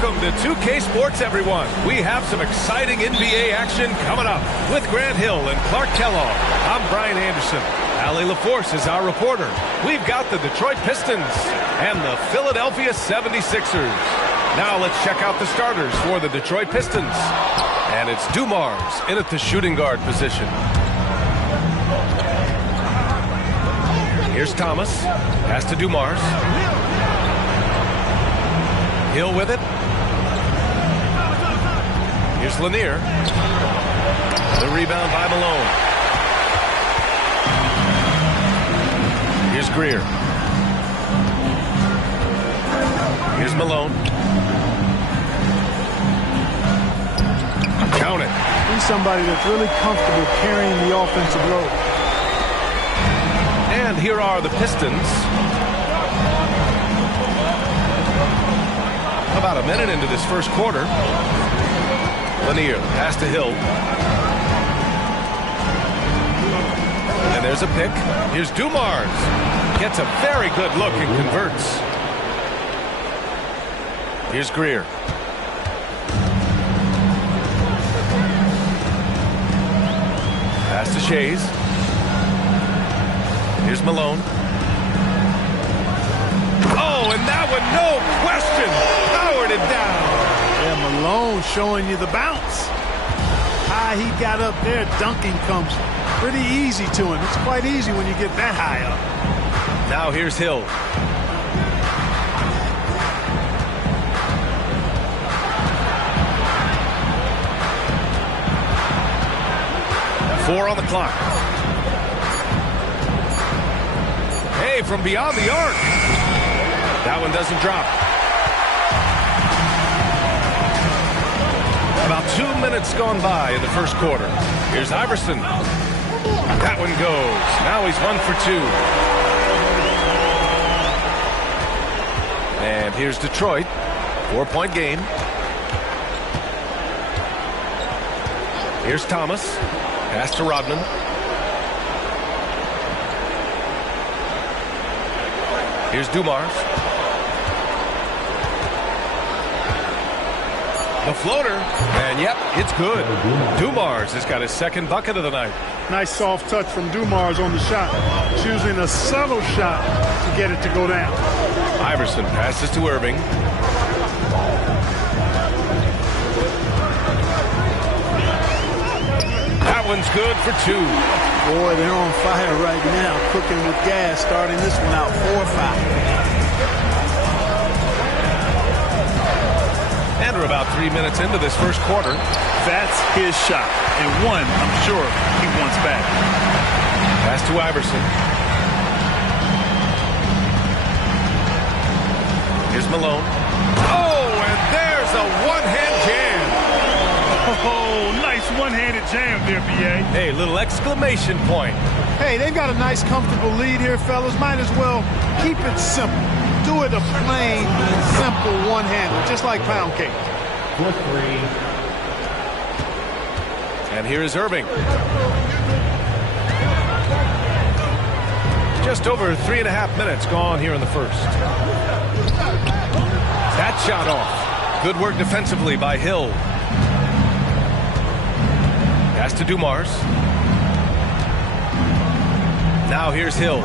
Welcome to 2K Sports, everyone. We have some exciting NBA action coming up with Grant Hill and Clark Kellogg. I'm Brian Anderson. Allie LaForce is our reporter. We've got the Detroit Pistons and the Philadelphia 76ers. Now let's check out the starters for the Detroit Pistons. And it's Dumars in at the shooting guard position. Here's Thomas. Pass to Dumars. Hill with it. Here's Lanier. The rebound by Malone. Here's Greer. Here's Malone. Count it. He's somebody that's really comfortable carrying the offensive load. And here are the Pistons. About a minute into this first quarter. Lanier, pass to Hill. And there's a pick. Here's Dumars. Gets a very good look and converts. Here's Greer. Pass to Shays. Here's Malone. Oh, and that one, no question, powered it down. Yeah, Malone showing you the bounce. High he got up there, dunking comes pretty easy to him. It's quite easy when you get that high up. Now here's Hill. Four on the clock. Hey, from beyond the arc. That one doesn't drop. About 2 minutes gone by in the first quarter. Here's Iverson. That one goes. Now he's 1 for 2. And here's Detroit. 4-point game. Here's Thomas. Pass to Rodman. Here's Dumars. The floater, and yep, it's good. Dumars has got his second bucket of the night. Nice soft touch from Dumars on the shot. Choosing a subtle shot to get it to go down. Iverson passes to Irving. That one's good for 2. Boy, they're on fire right now, cooking with gas, starting this one out 4-5. And we're about 3 minutes into this first quarter. That's his shot, and one I'm sure he wants back. Pass to Iverson. Here's Malone. Oh, and there's a one-hand jam. Oh, nice one-handed jam there, B.A. Hey, little exclamation point. Hey, they've got a nice, comfortable lead here, fellas. Might as well keep it simple. Do it a plain, simple one-hander, just like pound cake. For 3. And here is Irving. Just over 3.5 minutes gone here in the first. That shot off. Good work defensively by Hill. Pass to Dumars. Now here's Hill.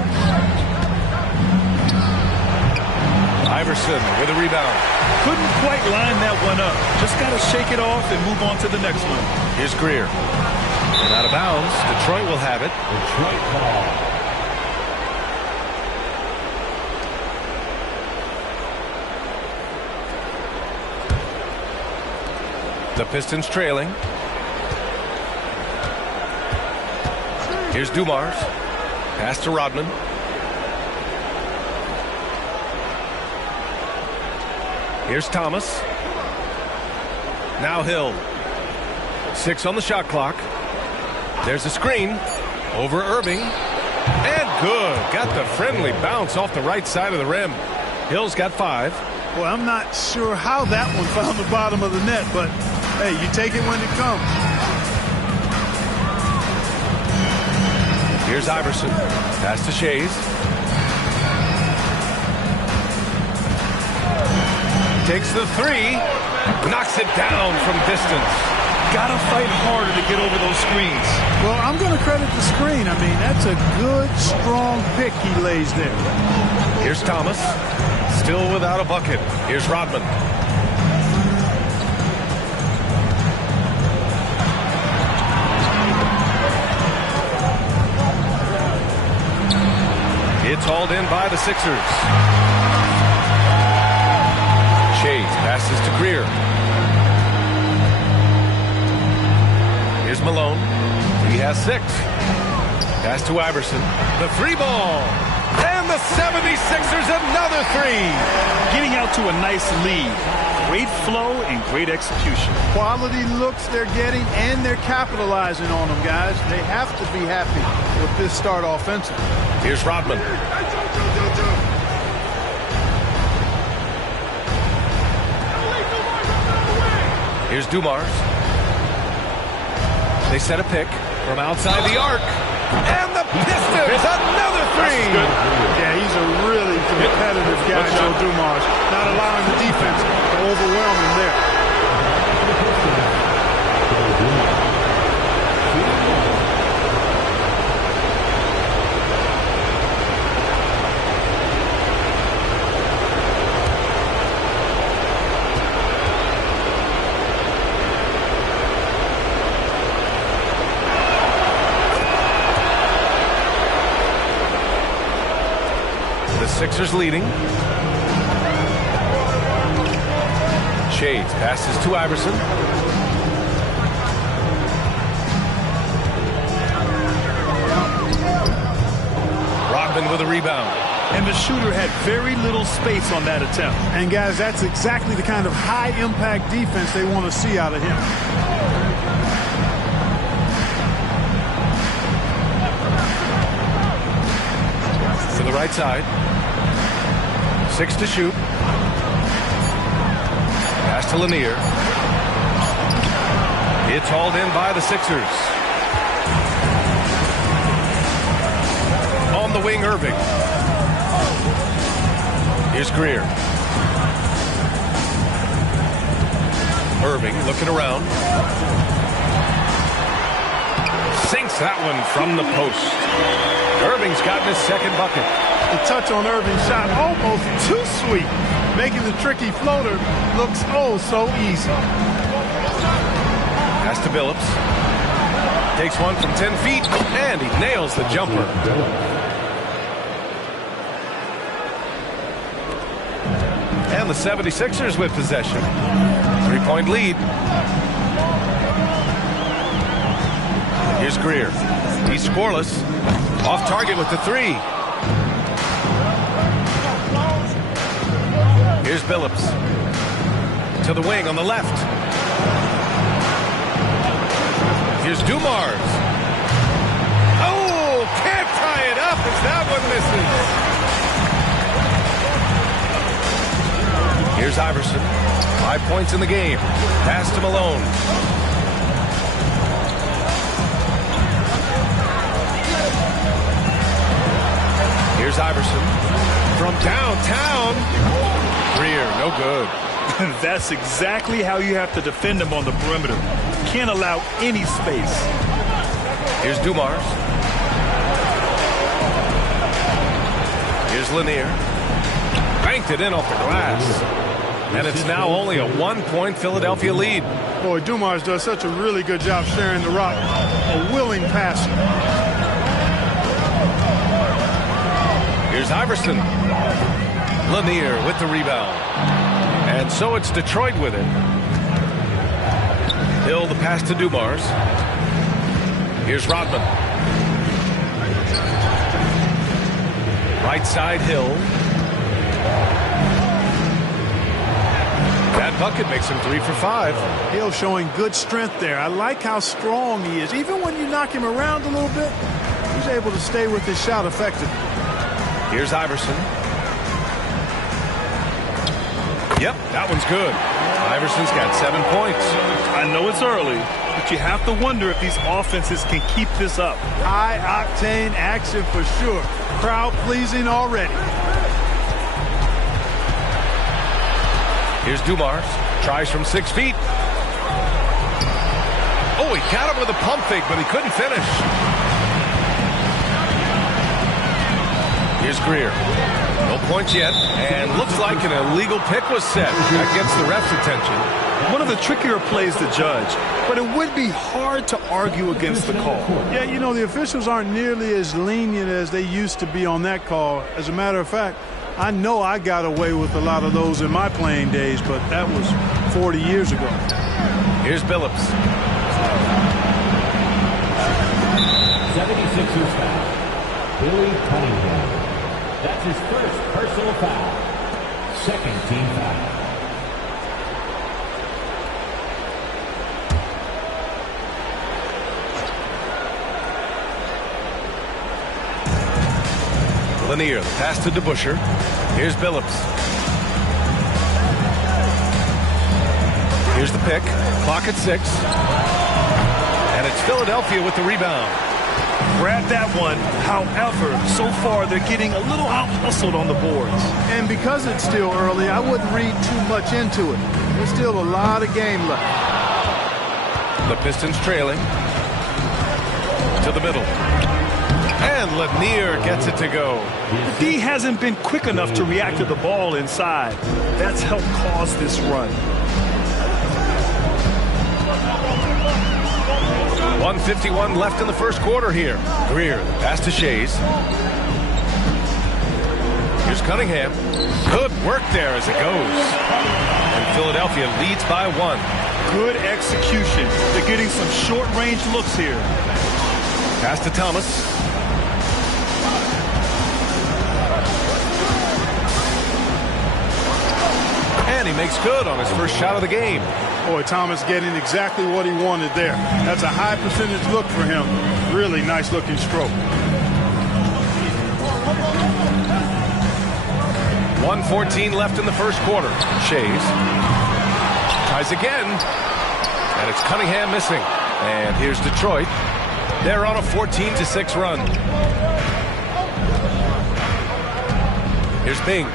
Iverson with a rebound. Couldn't quite line that one up. Just got to shake it off and move on to the next one. Here's Greer. And out of bounds. Detroit will have it. Detroit ball. The Pistons trailing. Here's Dumars. Pass to Rodman. Here's Thomas. Now Hill. 6 on the shot clock. There's a screen. Over Irving. And good. Got the friendly bounce off the right side of the rim. Hill's got 5. Well, I'm not sure how that one found the bottom of the net, but hey, you take it when it comes. Here's Iverson. Pass to Shays. Takes the three. Knocks it down from distance. Gotta fight harder to get over those screens. Well, I'm going to credit the screen. I mean, that's a good, strong pick he lays there. Here's Thomas. Still without a bucket. Here's Rodman. It's hauled in by the Sixers. Chase passes to Greer. Here's Malone. He has 6. Pass to Iverson. The 3 ball. And the 76ers another 3. Getting out to a nice lead. Great flow and great execution. Quality looks they're getting, and they're capitalizing on them, guys. They have to be happy with this start offensively. Here's Rodman. Here's Dumars. They set a pick from outside the arc. And the Pistons, another 3. Yeah, he's a really competitive guy, Joe Dumars. Not allowing the defense to overwhelm him there. Sixers leading. Shades passes to Iverson. Rodman with a rebound. And the shooter had very little space on that attempt. And guys, that's exactly the kind of high-impact defense they want to see out of him. To the right side. 6 to shoot. Pass to Lanier. It's hauled in by the Sixers. On the wing, Irving. Here's Greer. Irving looking around. Sinks that one from the post. Irving's gotten his second bucket. The touch on Irving's shot almost too sweet, making the tricky floater looks oh so easy. Pass to Billups. Takes one from 10 feet, and he nails the jumper. And the 76ers with possession. 3-point lead. Here's Greer. He's scoreless. Off target with the 3. Here's Billups. To the wing on the left. Here's Dumars. Oh, can't tie it up as that one misses. Here's Iverson. 5 points in the game. Pass to Malone. Here's Iverson. From downtown. Greer, no good. That's exactly how you have to defend him on the perimeter. Can't allow any space. Here's Dumars. Here's Lanier. Banked it in off the glass. And it's now only a 1-point Philadelphia lead. Boy, Dumars does such a really good job sharing the rock. A willing passer. Here's Iverson. Lanier with the rebound. And so it's Detroit with it. Hill the pass to Dumars. Here's Rodman. Right side Hill. That bucket makes him 3 for 5. Hill showing good strength there. I like how strong he is. Even when you knock him around a little bit, he's able to stay with his shot effectively. Here's Iverson. Yep, that one's good. Iverson's got 7 points. I know it's early, but you have to wonder if these offenses can keep this up. High-octane action for sure. Crowd pleasing already. Here's Dumars. Tries from 6 feet. Oh, he got him with a pump fake, but he couldn't finish. Here's Greer. No points yet, and looks like an illegal pick was set. That gets the ref's attention. One of the trickier plays to judge, but it would be hard to argue against the call. Yeah, you know, the officials aren't nearly as lenient as they used to be on that call. As a matter of fact, I know I got away with a lot of those in my playing days, but that was 40 years ago. Here's Billups. 76ers foul. Billy Cunningham. That's his first personal foul. Second team foul. Lanier, the pass to DeBusschere. Here's Billups. Here's the pick. Clock at 6. And it's Philadelphia with the rebound. Grab that one. However, so far they're getting a little out-hustled on the boards. And because it's still early, I wouldn't read too much into it. There's still a lot of game left. The Pistons trailing. To the middle. And Lanier gets it to go. The D hasn't been quick enough to react to the ball inside. That's helped cause this run. 1:51 left in the first quarter here. Greer, the pass to Shays. Here's Cunningham. Good work there as it goes. And Philadelphia leads by 1. Good execution. They're getting some short-range looks here. Pass to Thomas. And he makes good on his first shot of the game. Boy, Thomas getting exactly what he wanted there. That's a high percentage look for him. Really nice looking stroke. 1:14 left in the first quarter. Shays tries again. And it's Cunningham missing. And here's Detroit. They're on a 14-6 run. Here's Bing.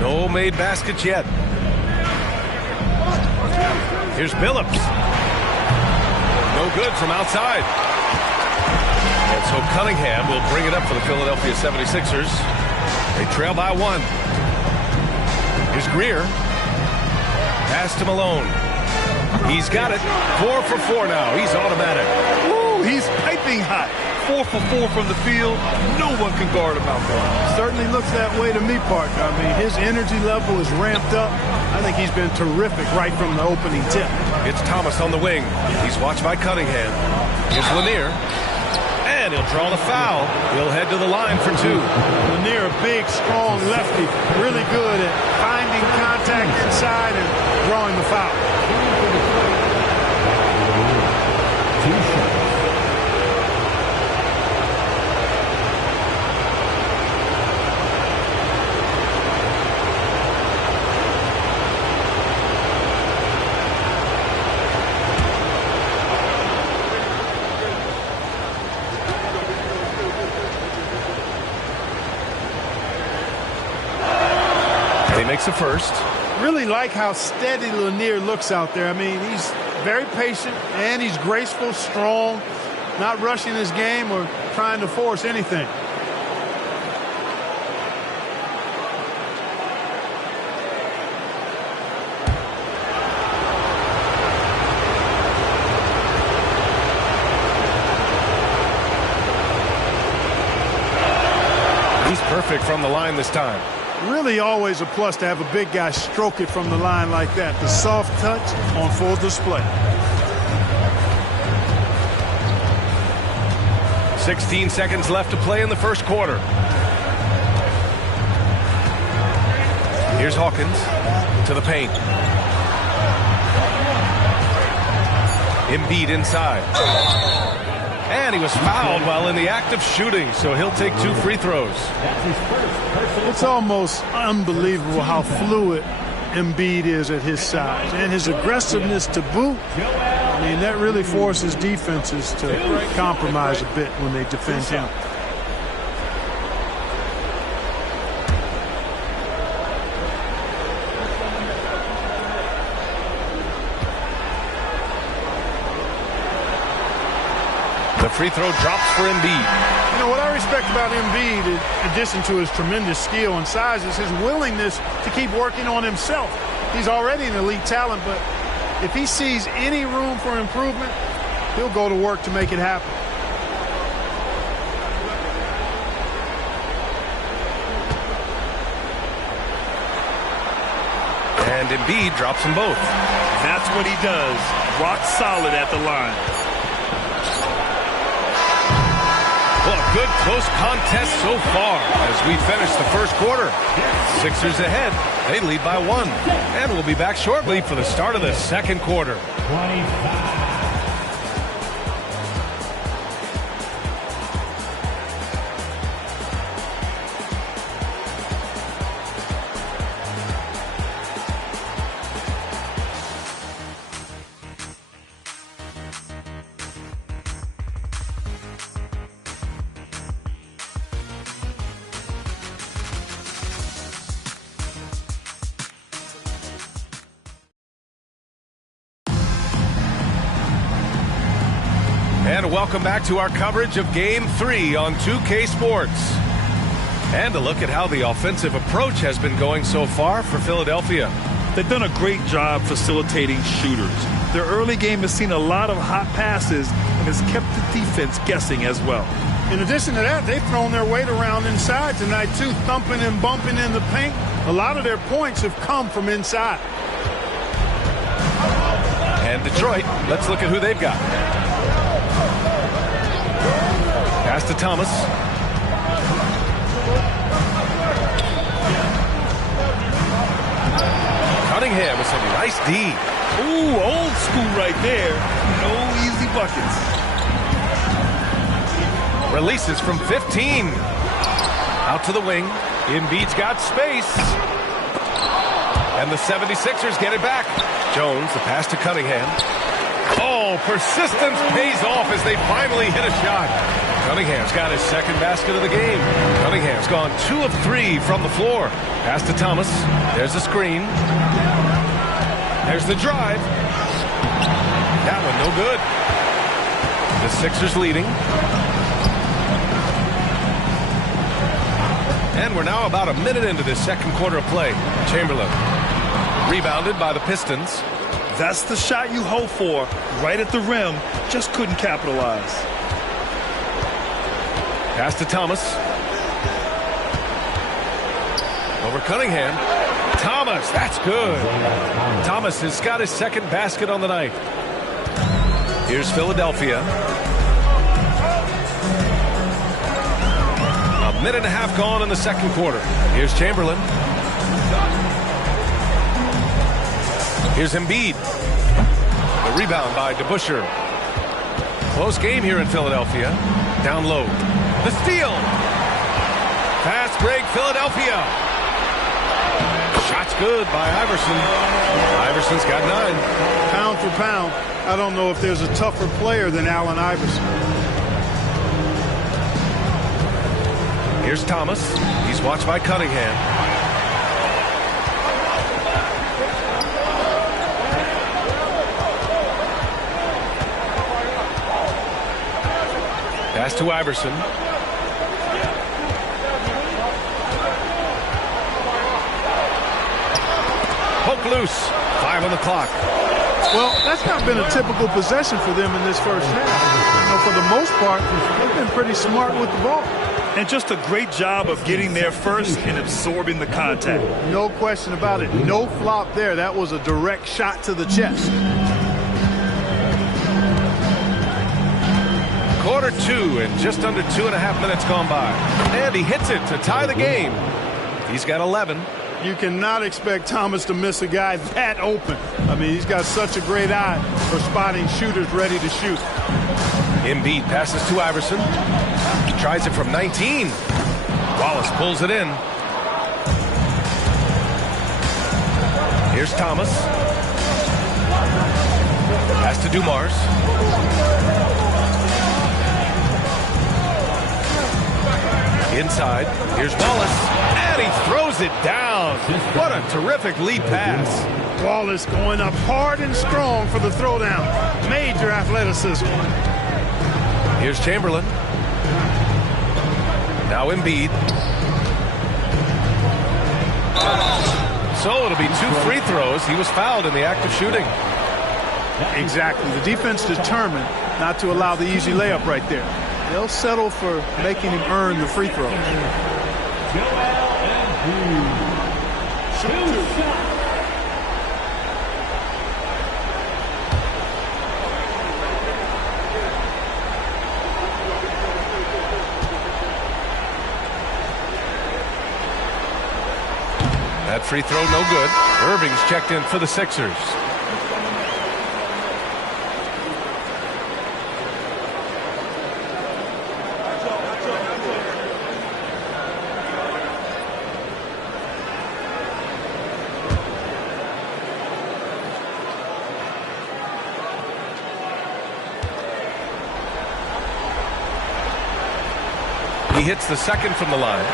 No made baskets yet. Here's Billups. No good from outside. And so Cunningham will bring it up for the Philadelphia 76ers. They trail by 1. Here's Greer. Pass to Malone. He's got it. 4 for 4 now. He's automatic. Woo, he's piping hot. 4 for 4 from the field. No one can guard him out there. Certainly looks that way to me, partner. I mean, his energy level is ramped up. I think he's been terrific right from the opening tip. It's Thomas on the wing. He's watched by Cunningham. Here's Lanier. And he'll draw the foul. He'll head to the line for 2. Lanier, a big, strong lefty. Really good at finding contact inside and drawing the foul. 2 shots. Makes a first. Really like how steady Lanier looks out there. I mean, he's very patient and he's graceful, strong, not rushing his game or trying to force anything. He's perfect from the line this time. Really always a plus to have a big guy stroke it from the line like that. The soft touch on full display. 16 seconds left to play in the first quarter. Here's Hawkins to the paint. Embiid inside. And he was fouled while in the act of shooting, so he'll take 2 free throws. It's almost unbelievable how fluid Embiid is at his size. And his aggressiveness to boot, I mean, that really forces defenses to compromise a bit when they defend him. free throw drops for Embiid. You know, what I respect about Embiid, in addition to his tremendous skill and size, is his willingness to keep working on himself. He's already an elite talent, but if he sees any room for improvement, he'll go to work to make it happen. And Embiid drops them both. That's what he does. Rock solid at the line. Well, a good close contest so far as we finish the first quarter. Sixers ahead. They lead by 1. And we'll be back shortly for the start of the second quarter. 25. And welcome back to our coverage of Game 3 on 2K Sports. And a look at how the offensive approach has been going so far for Philadelphia. They've done a great job facilitating shooters. Their early game has seen a lot of hot passes and has kept the defense guessing as well. In addition to that, they've thrown their weight around inside tonight, too, thumping and bumping in the paint. A lot of their points have come from inside. And Detroit, let's look at who they've got. Pass to Thomas. Cunningham with some nice D. Ooh, old school right there. No easy buckets. Releases from 15. Out to the wing. Embiid's got space. And the 76ers get it back. Jones, the pass to Cunningham. Oh, persistence pays off as they finally hit a shot. Cunningham's got his second basket of the game. Cunningham's gone 2 of 3 from the floor. Pass to Thomas. There's the screen. There's the drive. That one no good. The Sixers leading. And we're now about a minute into this second quarter of play. Chamberlain. Rebounded by the Pistons. That's the shot you hope for. Right at the rim. Just couldn't capitalize. Pass to Thomas. Over Cunningham. Thomas, that's good. Thomas has got his second basket on the night. Here's Philadelphia. A minute and a half gone in the second quarter. Here's Chamberlain. Here's Embiid. The rebound by DeBusschere. Close game here in Philadelphia. Down low. The steal. Fast break, Philadelphia. Shot's good by Iverson. Iverson's got 9. Pound for pound, I don't know if there's a tougher player than Allen Iverson. Here's Thomas. He's watched by Cunningham. Pass to Iverson. Poke loose. 5 on the clock. Well, that's not been a typical possession for them in this first half. You know, for the most part, they've been pretty smart with the ball. And just a great job of getting there first and absorbing the contact. No question about it. No flop there. That was a direct shot to the chest. Quarter 2 and just under 2.5 minutes gone by. And he hits it to tie the game. He's got 11. You cannot expect Thomas to miss a guy that open. I mean, he's got such a great eye for spotting shooters ready to shoot. Embiid passes to Iverson. He tries it from 19. Wallace pulls it in. Here's Thomas. Pass to Dumars. Inside. Here's Wallace. And he throws it down. What a terrific lead pass. Wallace going up hard and strong for the throwdown. Major athleticism. Here's Chamberlain. Now Embiid. So it'll be 2 free throws. He was fouled in the act of shooting. Exactly. The defense determined not to allow the easy layup right there. They'll settle for making him earn the free throws. That free throw no good. Irving's checked in for the Sixers. He hits the second from the line.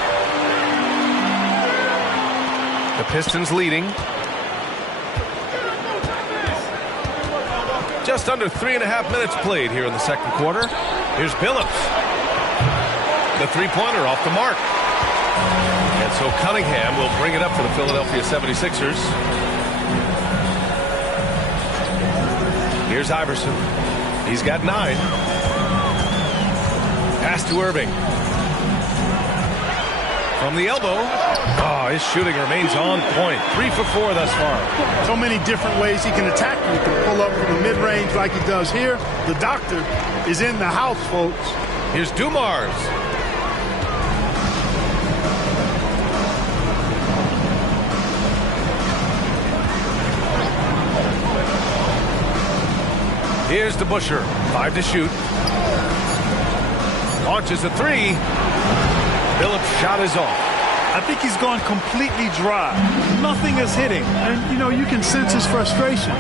The Pistons leading. Just under 3.5 minutes played here in the second quarter. Here's Billups. The three-pointer off the mark. And so Cunningham will bring it up for the Philadelphia 76ers. Here's Iverson. He's got 9. Pass to Irving. From the elbow. Oh, his shooting remains on point. 3 for 4 thus far. So many different ways he can attack you. He can pull up from the mid-range like he does here. The doctor is in the house, folks. Here's Dumars. Here's DeBusschere. 5 to shoot. Launches a 3. Phillips' shot is off. I think he's gone completely dry. Nothing is hitting. And, you know, you can sense his frustration.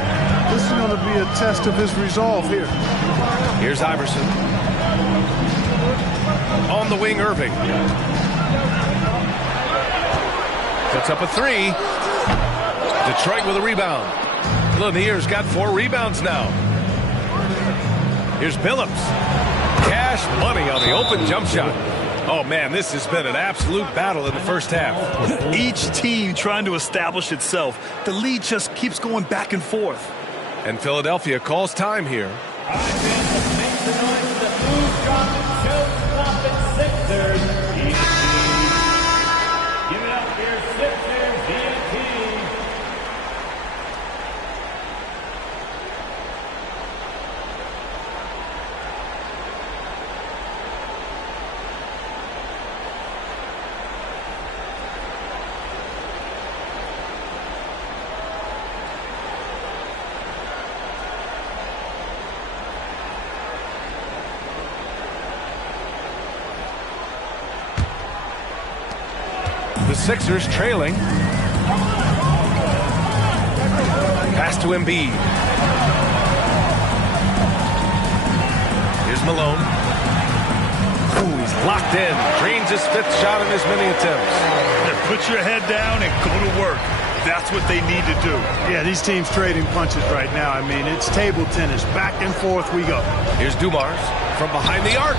This is going to be a test of his resolve here. Here's Iverson. On the wing, Irving. Puts up a 3. Detroit with a rebound. Lanier's got 4 rebounds now. Here's Billups. Cash money on the open jump shot. Oh, man, this has been an absolute battle in the first half. Each team trying to establish itself. The lead just keeps going back and forth. And Philadelphia calls time here. Give it up here, Sixers, DNT. The Sixers trailing. Pass to Embiid. Here's Malone. Ooh, he's locked in. Drains his 5th shot in as many attempts. Put your head down and go to work. That's what they need to do. Yeah, these teams trading punches right now. I mean, it's table tennis. Back and forth we go. Here's Dumars from behind the arc.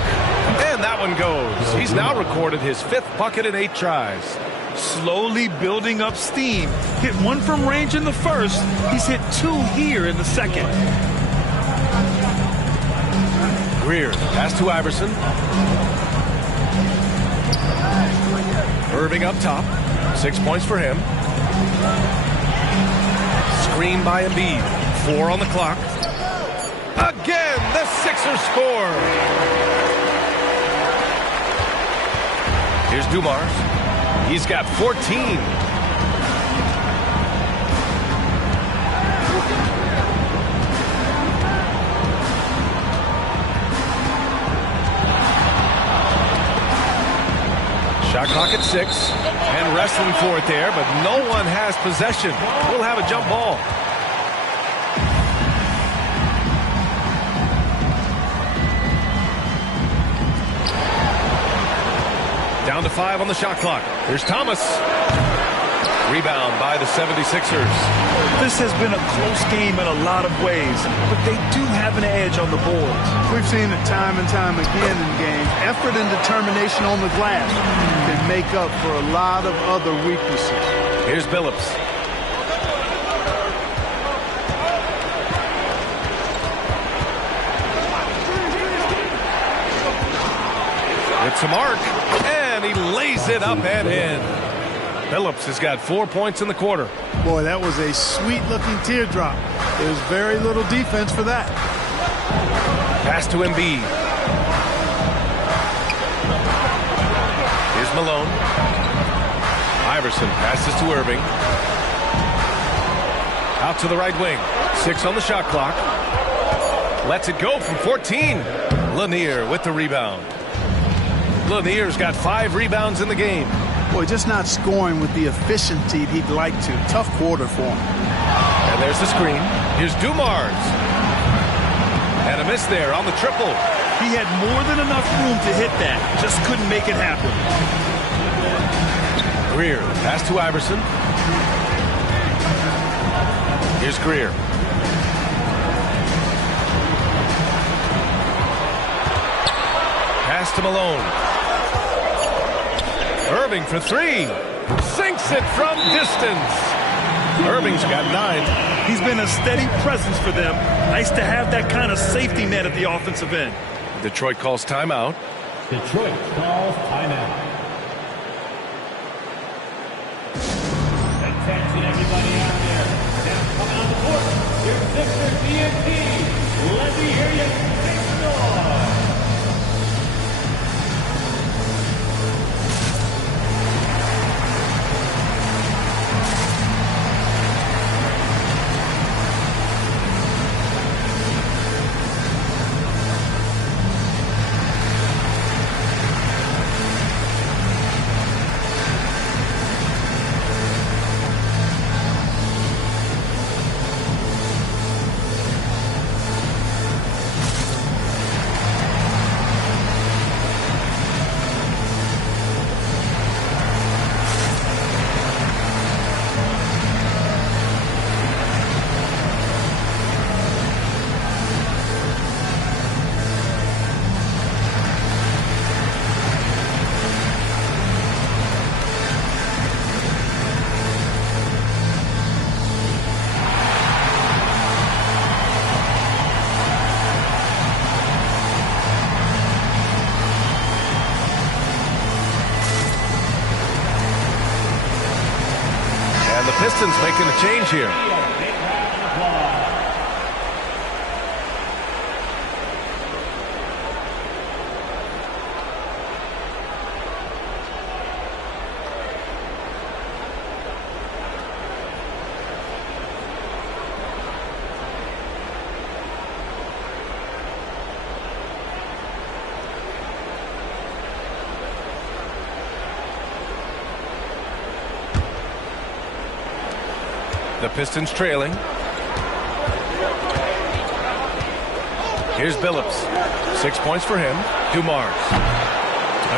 And that one goes. He's now recorded his 5th bucket in 8 tries. Slowly building up steam. Hit 1 from range in the first. He's hit 2 here in the second. Greer, pass to Iverson. Irving up top. 6 points for him. Screen by Embiid. 4 on the clock. Again, the Sixers score. Here's Dumars. He's got 14. Shot clock at 6. And wrestling for it there, but no one has possession. We'll have a jump ball. Down to 5 on the shot clock. Here's Thomas. Rebound by the 76ers. This has been a close game in a lot of ways, but they do have an edge on the boards. We've seen it time and time again in games. Effort and determination on the glass can make up for a lot of other weaknesses. Here's Billups. It's a mark, and he lays it up and in. Billups has got 4 points in the quarter. Boy, that was a sweet-looking teardrop. There's very little defense for that. Pass to Embiid. Here's Malone. Iverson passes to Irving. Out to the right wing. 6 on the shot clock. Lets it go from 14. Lanier with the rebound. Lanier's got 5 rebounds in the game. Boy, just not scoring with the efficiency he'd like to. Tough quarter for him. And there's the screen. Here's Dumars. And a miss there on the triple. He had more than enough room to hit that. Just couldn't make it happen. Greer. Pass to Iverson. Here's Greer. Pass to Malone. Irving for 3. Sinks it from distance. Irving's got 9. He's been a steady presence for them. Nice to have that kind of safety net at the offensive end. Detroit calls timeout. Detroit calls timeout. Attention everybody out there. Now coming on the court, here's Victor TNT. Let me hear you make noise. Pistons making a change here. The Pistons trailing. Here's Billups. 6 points for him. Dumars.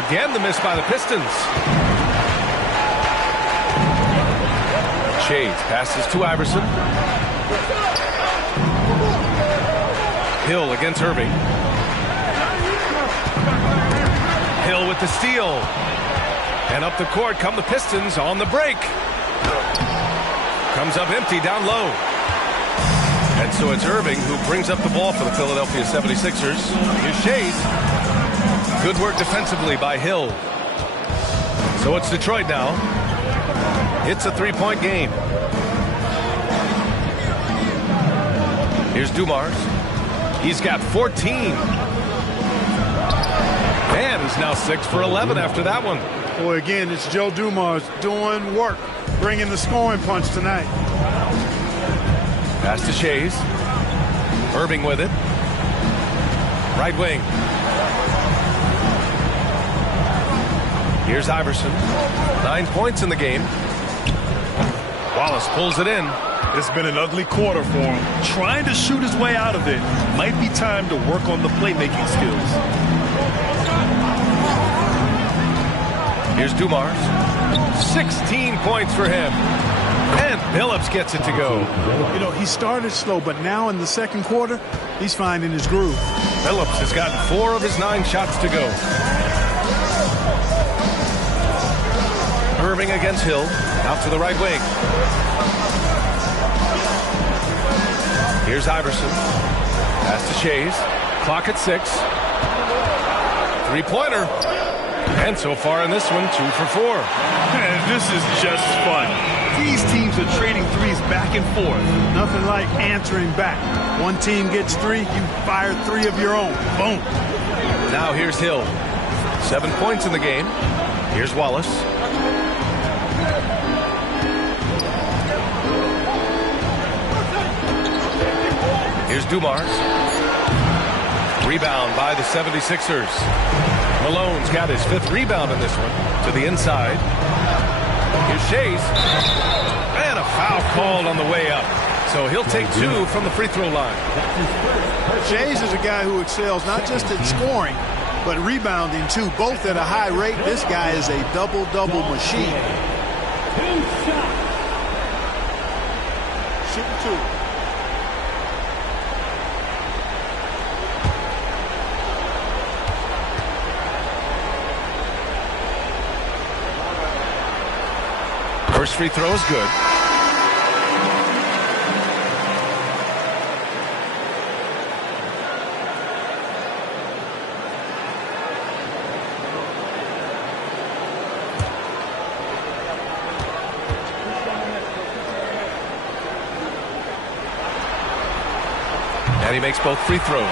Again the miss by the Pistons. Shades passes to Iverson. Hill against Irving. Hill with the steal. And up the court come the Pistons on the break. Comes up empty down low. And so it's Irving who brings up the ball for the Philadelphia 76ers. Here's Shades. Good work defensively by Hill. So it's Detroit now. It's a 3-point game. Here's Dumars. He's got 14. And he's now 6 for 11 after that one. Boy, again, it's Joe Dumars doing work, bringing the scoring punch tonight. Pass to Shades. Irving with it. Right wing. Here's Iverson. 9 points in the game. Wallace pulls it in. It's been an ugly quarter for him. Trying to shoot his way out of it. Might be time to work on the playmaking skills. Here's Dumars. 16 points for him. And Billups gets it to go. You know, he started slow, but now in the second quarter, he's finding his groove. Billups has gotten 4 of his 9 shots to go. Irving against Hill. Out to the right wing. Here's Iverson. Pass to Shays. Clock at 6. 3-pointer. And so far in this one, 2 for 4. This is just fun. These teams are trading threes back and forth. Nothing like answering back. One team gets 3, you fire 3 of your own. Boom. Now here's Hill. 7 points in the game. Here's Wallace. Here's Dumars. Rebound by the 76ers. Malone's got his 5th rebound in this one. To the inside. Here's Shays. And a foul called on the way up. So he'll take 2 from the free throw line. Shays is a guy who excels not just at scoring, but rebounding too, both at a high rate. This guy is a double-double machine. Shooting 2. First free throw is good. And he makes both free throws.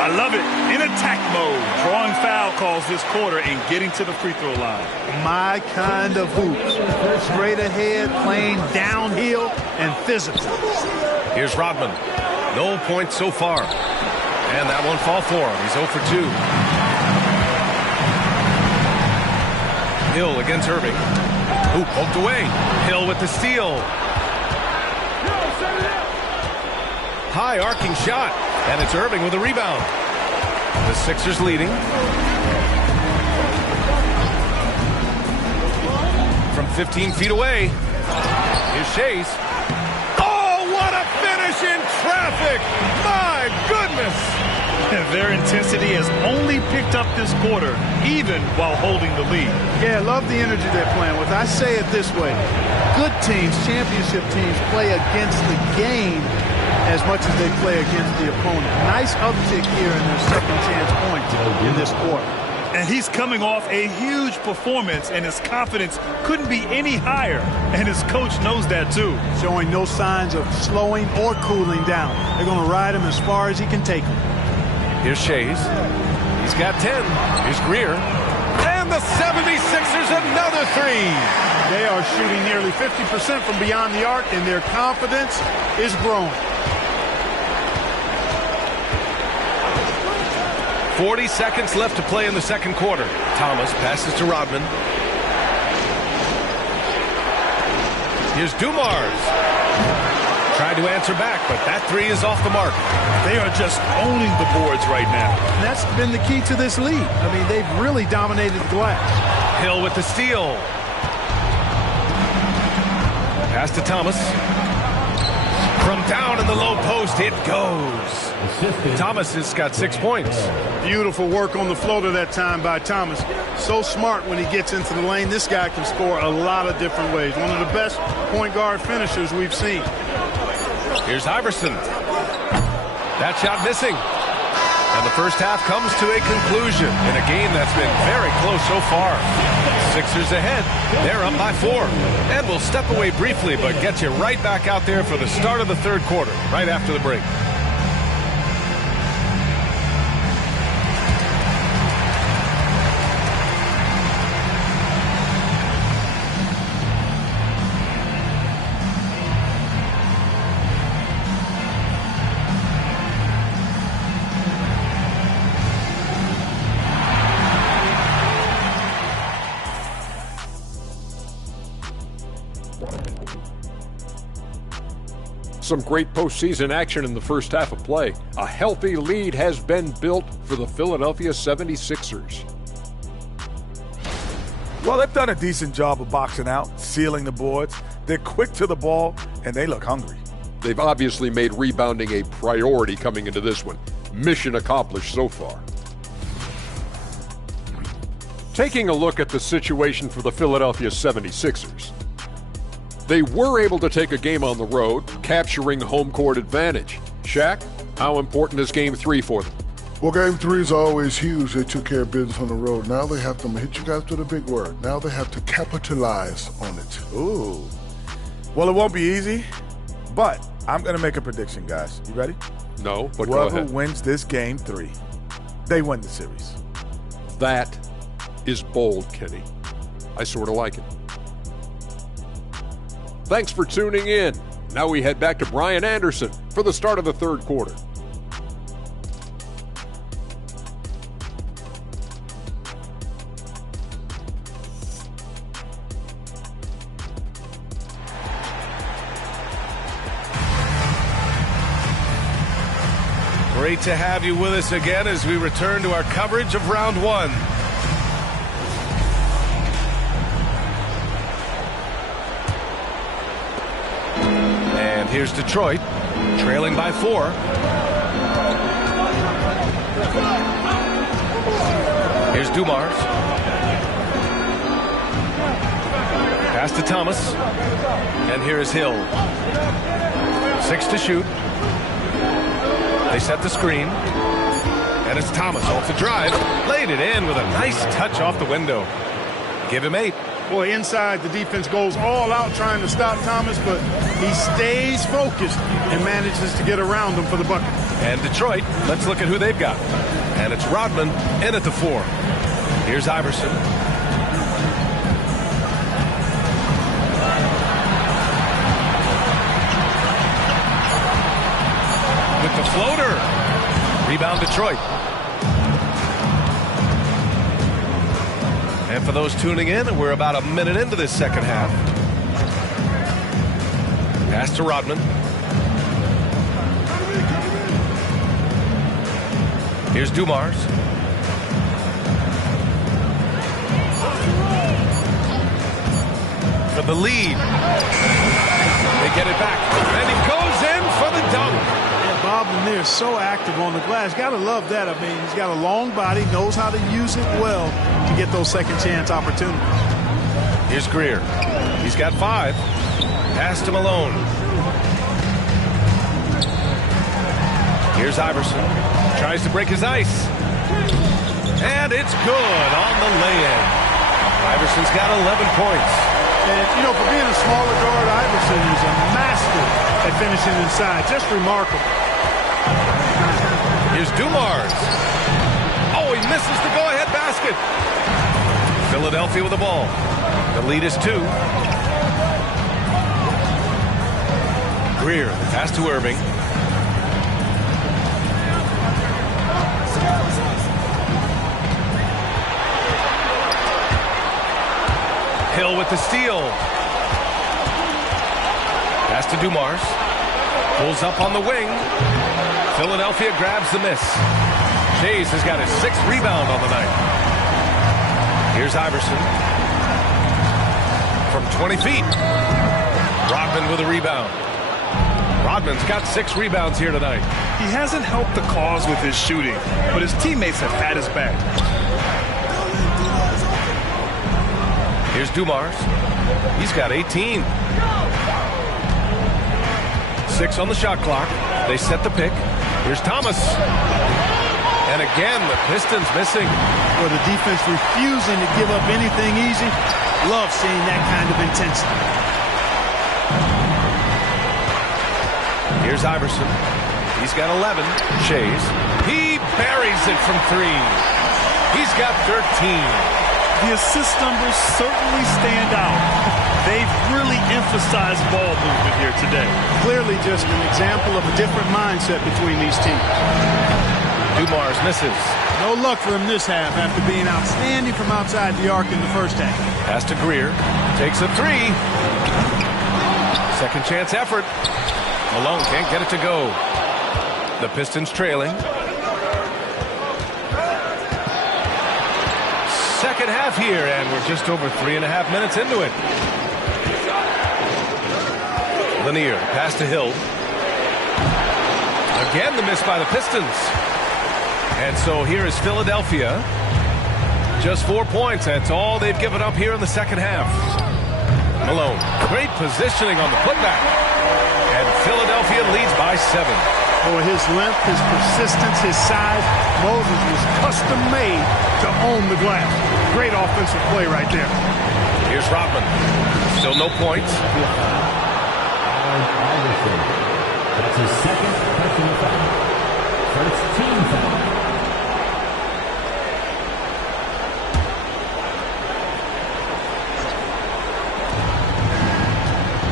I love it. In attack mode. Drawing foul calls this quarter and getting to the free throw line. My kind of hoops. Straight ahead, playing downhill, and physical. Here's Rodman. No points so far. And that won't fall for him. He's 0 for 2. Hill against Irving. Ooh, poked away. Hill with the steal. High arcing shot. And it's Irving with a rebound. The Sixers leading. From 15 feet away. Here's Shays. Oh, what a finish in traffic! My goodness! Their intensity has only picked up this quarter, even while holding the lead. Yeah, I love the energy they're playing with. I say it this way. Good teams, championship teams, play against the game as much as they play against the opponent. Nice uptick here in their second chance points in this quarter. And he's coming off a huge performance, and his confidence couldn't be any higher. And his coach knows that, too. Showing no signs of slowing or cooling down. They're going to ride him as far as he can take him. Here's Shays. He's got 10. Here's Greer. And the 76ers another 3. They are shooting nearly 50% from beyond the arc, and their confidence is growing. 40 seconds left to play in the second quarter. Thomas passes to Rodman. Here's Dumars. Tried to answer back, but that 3 is off the mark. They are just owning the boards right now. And that's been the key to this lead. I mean, they've really dominated the glass. Hill with the steal. Pass to Thomas. From down in the low post, it goes. Thomas has got 6 points. Beautiful work on the floater that time by Thomas. So smart when he gets into the lane. This guy can score a lot of different ways. One of the best point guard finishers we've seen. Here's Iverson. That shot missing. And the first half comes to a conclusion in a game that's been very close so far. Sixers ahead. They're up by 4. And we'll step away briefly, but get you right back out there for the start of the third quarter, right after the break. Some great postseason action in the first half of play. A healthy lead has been built for the Philadelphia 76ers. Well, they've done a decent job of boxing out, sealing the boards. They're quick to the ball, and they look hungry. They've obviously made rebounding a priority coming into this one. Mission accomplished so far. Taking a look at the situation for the Philadelphia 76ers. They were able to take a game on the road, capturing home court advantage. Shaq, how important is Game 3 for them? Well, Game 3 is always huge. They took care of business on the road. Now they have to hit you guys with a big word. Now they have to capitalize on it. Ooh. Well, it won't be easy, but I'm going to make a prediction, guys. You ready? No, but go Whoever ahead. wins this Game 3, they win the series. That is bold, Kenny. I sort of like it. Thanks for tuning in. Now we head back to Brian Anderson for the start of the third quarter. Great to have you with us again as we return to our coverage of round one. And here's Detroit, trailing by 4. Here's Dumars. Pass to Thomas. And here is Hill. 6 to shoot. They set the screen. And it's Thomas off the drive. Laid it in with a nice touch off the window. Give him 8. Boy, inside, the defense goes all out trying to stop Thomas, but he stays focused and manages to get around him for the bucket. And Detroit, let's look at who they've got. And it's Rodman in at the 4. Here's Iverson. With the floater. Rebound Detroit. And for those tuning in, we're about a minute into this second half. Pass to Rodman. Here's Dumars. For the lead. They get it back. And he goes in for the dunk. Yeah, Bob Lanier is so active on the glass. Got to love that. I mean, he's got a long body, knows how to use it well to get those second chance opportunities. Here's Greer. He's got 5. Pass to Malone. Here's Iverson. Tries to break his ice. And it's good on the lay-in. Iverson's got 11 points. And, you know, for being a smaller guard, Iverson is a master at finishing inside. Just remarkable. Here's Dumars. Oh, he misses the go-ahead basket. Philadelphia with the ball. The lead is 2. Greer, pass to Irving. Hill with the steal. Pass to Dumars. Pulls up on the wing. Philadelphia grabs the miss. Chase has got his 6th rebound on the night. Here's Iverson. From 20 feet. Rodman with a rebound. Rodman's got 6 rebounds here tonight. He hasn't helped the cause with his shooting, but his teammates have had his back. Here's Dumars. He's got 18. 6 on the shot clock. They set the pick. Here's Thomas. And again, the Pistons missing. Or the defense refusing to give up anything easy. Love seeing that kind of intensity. Here's Iverson. He's got 11. Shays. He buries it from 3. He's got 13. The assist numbers certainly stand out. They've really emphasized ball movement here today. Clearly just an example of a different mindset between these teams. Dumars misses. No luck for him this half after being outstanding from outside the arc in the first half. Pass to Greer. Takes a 3. Second chance effort. Malone can't get it to go. The Pistons trailing. Second half here, and we're just over 3.5 minutes into it. Lanier, pass to Hill. Again, the miss by the Pistons. And so here is Philadelphia. Just 4 points. That's all they've given up here in the second half. Malone, great positioning on the putback. And Philadelphia leads by 7. For his length, his persistence, his size, Moses was custom made to own the glass. Great offensive play right there. Here's Rodman. Still no points. That's his second personal foul. First team foul.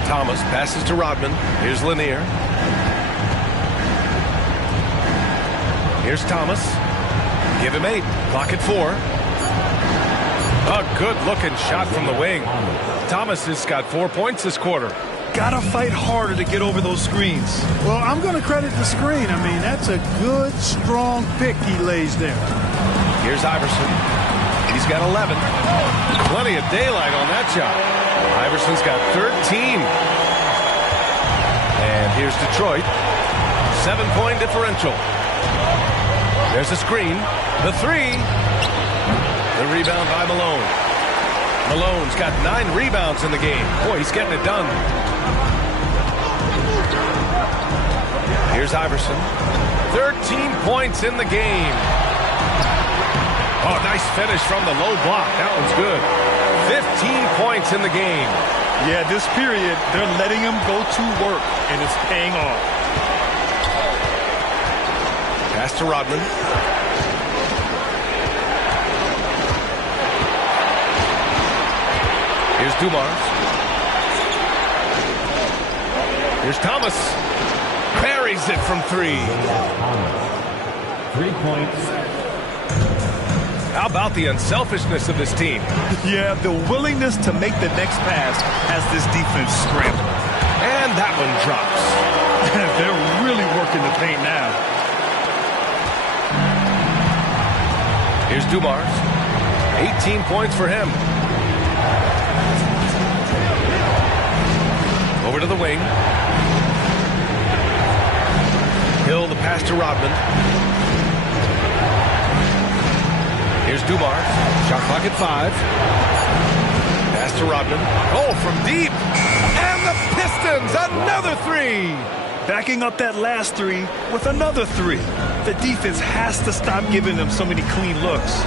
Thomas passes to Rodman. Here's Lanier. Here's Thomas. Give him 8. Clock at 4. A good-looking shot from the wing. Thomas has got 4 points this quarter. Gotta fight harder to get over those screens. Well, I'm going to credit the screen. I mean, that's a good, strong pick he lays there. Here's Iverson. He's got 11. Plenty of daylight on that shot. Iverson's got 13. And here's Detroit. 7-point differential. There's a screen. The 3. The rebound by Malone. Malone's got 9 rebounds in the game. Boy, he's getting it done. Here's Iverson. 13 points in the game. Oh, nice finish from the low block. That one's good. 15 points in the game. Yeah, this period, they're letting him go to work, and it's paying off. Pass to Rodman. Here's Dumars. Here's Thomas. Buries it from 3. 3 points. How about the unselfishness of this team? Yeah, the willingness to make the next pass has this defense scrambling. And that one drops. They're really working the paint now. Here's Dumars. 18 points for him. Over to the wing. Hill, the pass to Rodman. Here's Dumars. Shot clock at 5. Pass to Rodman. Oh, from deep. And the Pistons, another 3. Backing up that last 3 with another 3. The defense has to stop giving them so many clean looks.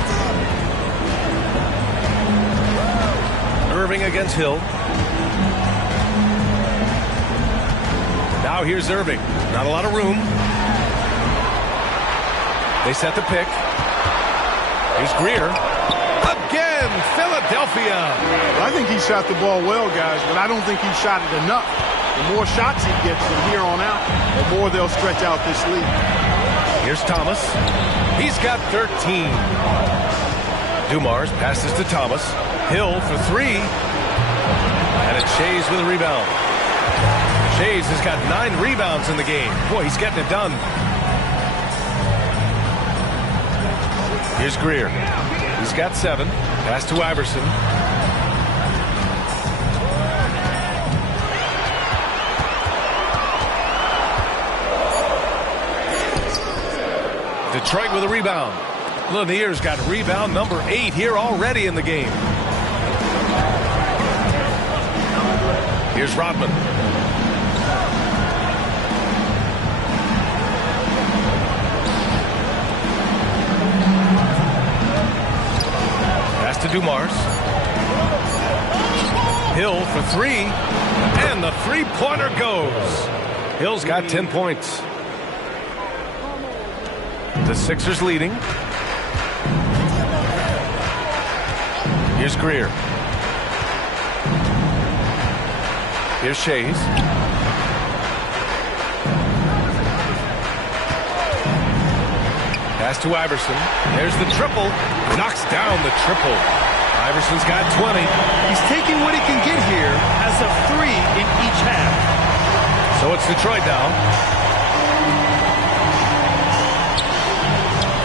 Irving against Hill. Now here's Irving. Not a lot of room. They set the pick. Here's Greer. Again, Philadelphia. I think he shot the ball well, guys, but I don't think he shot it enough. The more shots he gets from here on out, the more they'll stretch out this lead. Here's Thomas. He's got 13. Dumars passes to Thomas. Hill for 3. And it's Shays with a rebound. Shays has got 9 rebounds in the game. Boy, he's getting it done. Here's Greer. He's got 7. Pass to Iverson. Detroit with a rebound. Lanier's got rebound number 8 here already in the game. Here's Rodman. Pass to Dumars. Hill for 3. And the 3-pointer goes. Hill's got 10 points. The Sixers leading. Here's Greer. Here's Shays. Pass to Iverson. There's the triple. Knocks down the triple. Iverson's got 20. He's taking what he can get here as a 3 in each half. So it's Detroit now.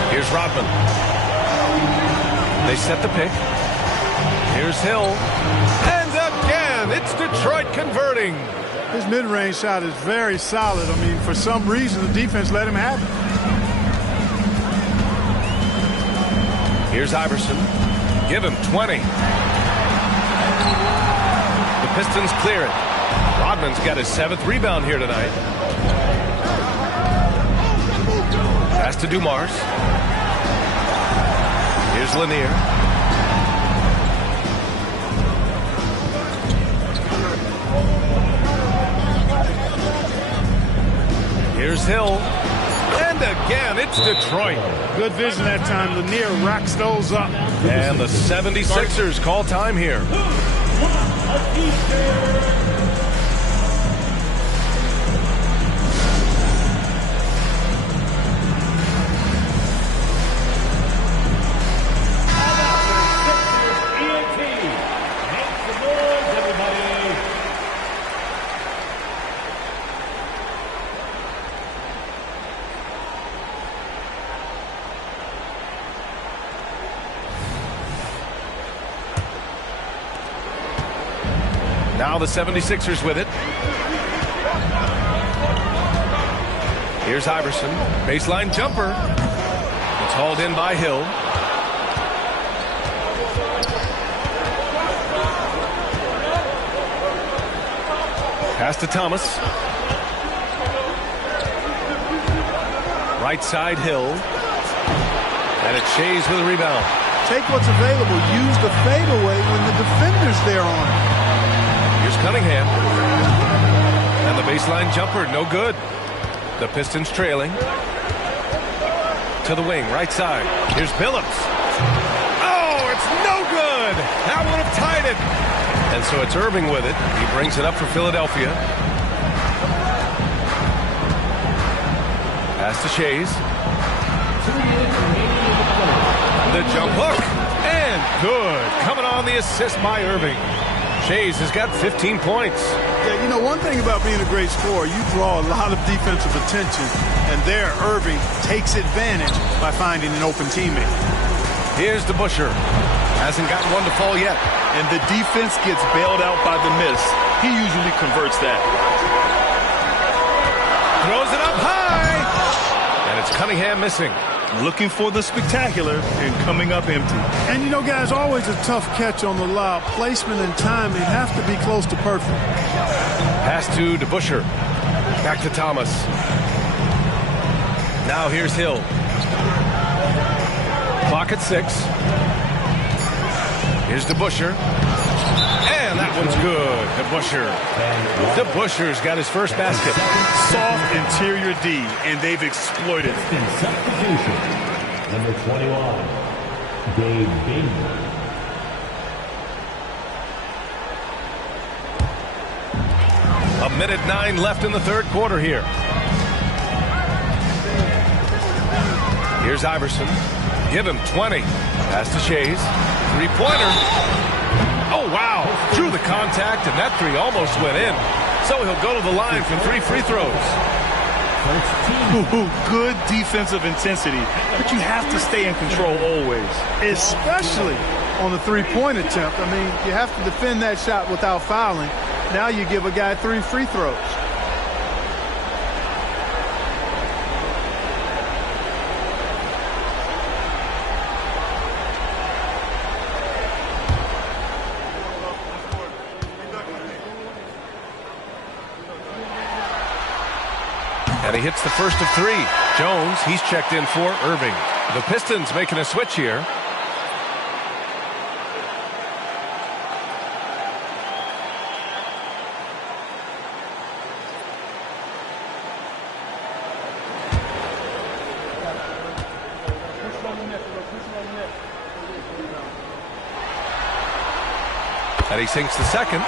Here's Rodman. They set the pick. Here's Hill. And again, it's Detroit converting. His mid-range shot is very solid. I mean, for some reason, the defense let him have it. Here's Iverson. Give him 20. The Pistons clear it. Rodman's got his 7th rebound here tonight. Pass to Dumars. Here's Lanier. Here's Hill. And again, it's Detroit. Good vision that time. Lanier racks those up. And the 76ers call time here. Now the 76ers with it. Here's Iverson. Baseline jumper. It's hauled in by Hill. Pass to Thomas. Right side Hill. And it's Shays with a rebound. Take what's available. Use the fadeaway when the defender's there on it. Here's Cunningham. And the baseline jumper, no good. The Pistons trailing. To the wing, right side. Here's Billups. Oh, it's no good. That would have tied it. And so it's Irving with it. He brings it up for Philadelphia. Pass to Shays. The jump hook. And good. Coming on the assist by Irving. Shays has got 15 points. Yeah, you know, one thing about being a great scorer, you draw a lot of defensive attention, and there Irving takes advantage by finding an open teammate. Here's DeBusschere. Hasn't gotten one to fall yet. And the defense gets bailed out by the miss. He usually converts that. Throws it up high. And it's Cunningham missing. Looking for the spectacular and coming up empty. And you know, guys, always a tough catch on the lob. Placement and timing have to be close to perfect. Pass to DeBusschere. Back to Thomas. Now here's Hill. Clock at 6. Here's DeBusschere. And that one's good. DeBusschere's got his first basket. Soft interior D, and they've exploited it. Substitution. Number 21, Gabe Bingham. A minute 9 left in the third quarter here. Here's Iverson. Give him 20. Pass to Shays. Three-pointer. Oh, wow. Drew the contact, and that three almost went in. So he'll go to the line for 3 free throws. Good defensive intensity, but you have to stay in control always. Especially on the three-point attempt. I mean, you have to defend that shot without fouling. Now you give a guy 3 free throws. And he hits the first of 3. Jones, he's checked in for Irving. The Pistons making a switch here. And he sinks the second.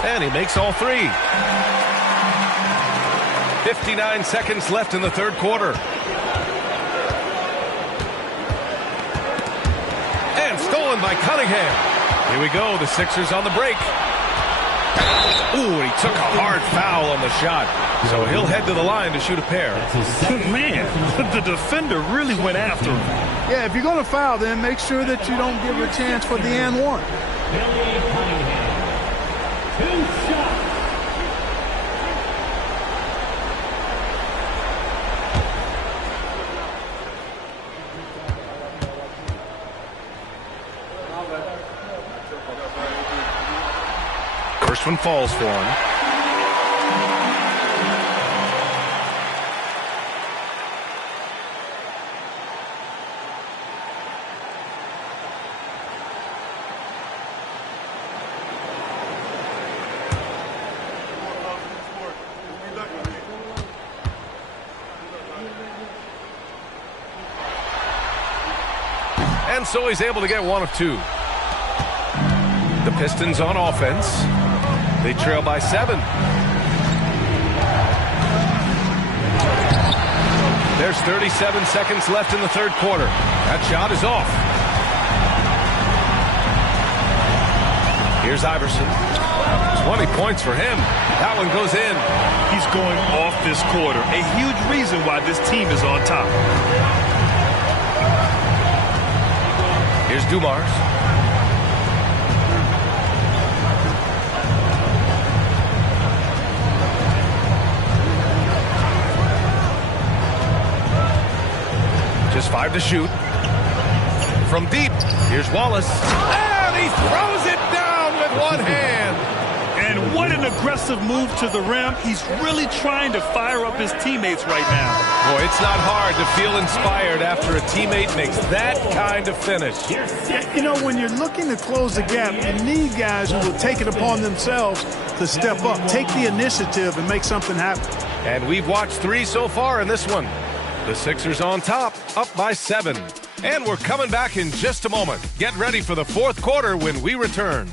And he makes all 3. 59 seconds left in the third quarter. down by Cunningham. Here we go. The Sixers on the break. Ooh, he took a hard foul on the shot. So he'll head to the line to shoot a pair. Man, the defender really went after him. Yeah, if you're going to foul, then make sure that you don't give a chance for the and one. Two shots. First one falls for him. And so he's able to get one of two. The Pistons on offense. They trail by 7. There's 37 seconds left in the third quarter. That shot is off. Here's Iverson. 20 points for him. That one goes in. He's going off this quarter. A huge reason why this team is on top. Here's Dumars. Just 5 to shoot. From deep, here's Wallace. And he throws it down with one hand. And what an aggressive move to the rim. He's really trying to fire up his teammates right now. Boy, it's not hard to feel inspired after a teammate makes that kind of finish. You know, when you're looking to close the gap, you need guys who will take it upon themselves to step up, take the initiative, and make something happen. And we've watched 3 so far in this one. The Sixers on top, up by 7. And we're coming back in just a moment. Get ready for the fourth quarter when we return.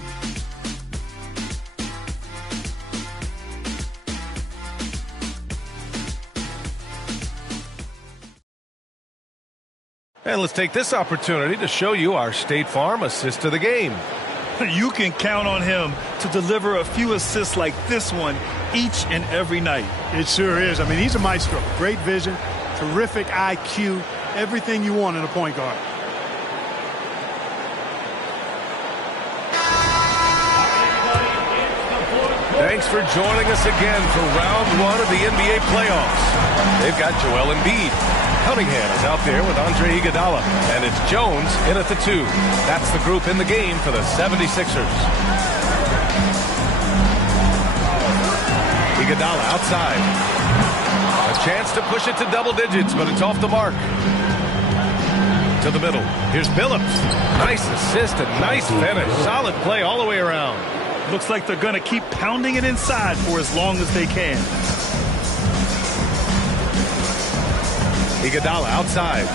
And let's take this opportunity to show you our State Farm assist to the game. You can count on him to deliver a few assists like this one each and every night. It sure is. I mean, he's a maestro. Great vision, terrific IQ, everything you want in a point guard. Thanks for joining us again for round 1 of the NBA playoffs. They've got Joel Embiid. Cunningham is out there with Andre Iguodala, and it's Jones in at the 2. That's the group in the game for the 76ers. Iguodala outside. A chance to push it to double digits, but it's off the mark. To the middle. Here's Billups. Nice assist and nice finish. Solid play all the way around. Looks like they're going to keep pounding it inside for as long as they can. Iguodala outside.